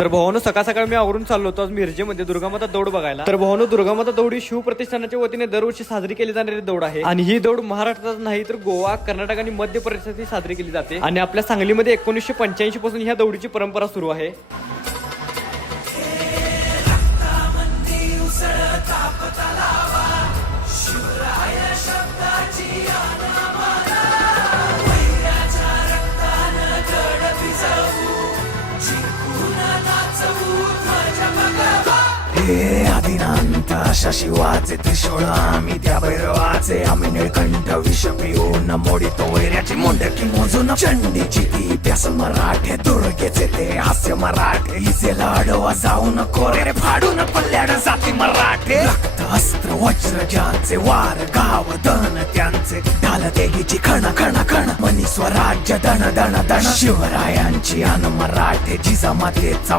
तर भावानो सकाळ सकाळ मी आवरून चाललो होतो आज मिरजेमध्ये दुर्गामाता दौड बघायला। तर भावानो दुर्गामाता दौड ही शिव प्रतिष्ठानाच्या वतीने दरवर्षी साजरी केली जाणारी दौड आहे आणि ही दौड महाराष्ट्रात नाही तर गोवा, कर्नाटक आणि मध्य प्रदेशात साजरी केली जाते आणि आपल्या सांगलीमध्ये 1985 पासून ह्या दौडीची परंपरा सुरू आहे। आदिनांत अशा शिवाचे त्रिशूळ आम्ही त्या भैरवाचे आम्ही निळकंठ विष पिऊन मोडितो वैऱ्याची मुंडकी मोजून चंडीची ती प्यास मराठे दुर्गेचे ते हास्य मराठे हिचे लाडवा जाऊन कोरे फाडून पल्ल्याड जाती मराठे रक्त अस्त्र वज्र ज्यांचे वार गाव दन त्यांचे ढाल देगीची खण खण खण मनी स्वराज्य दण दण दण शिवरायांची अन मराठे जिजामातेचा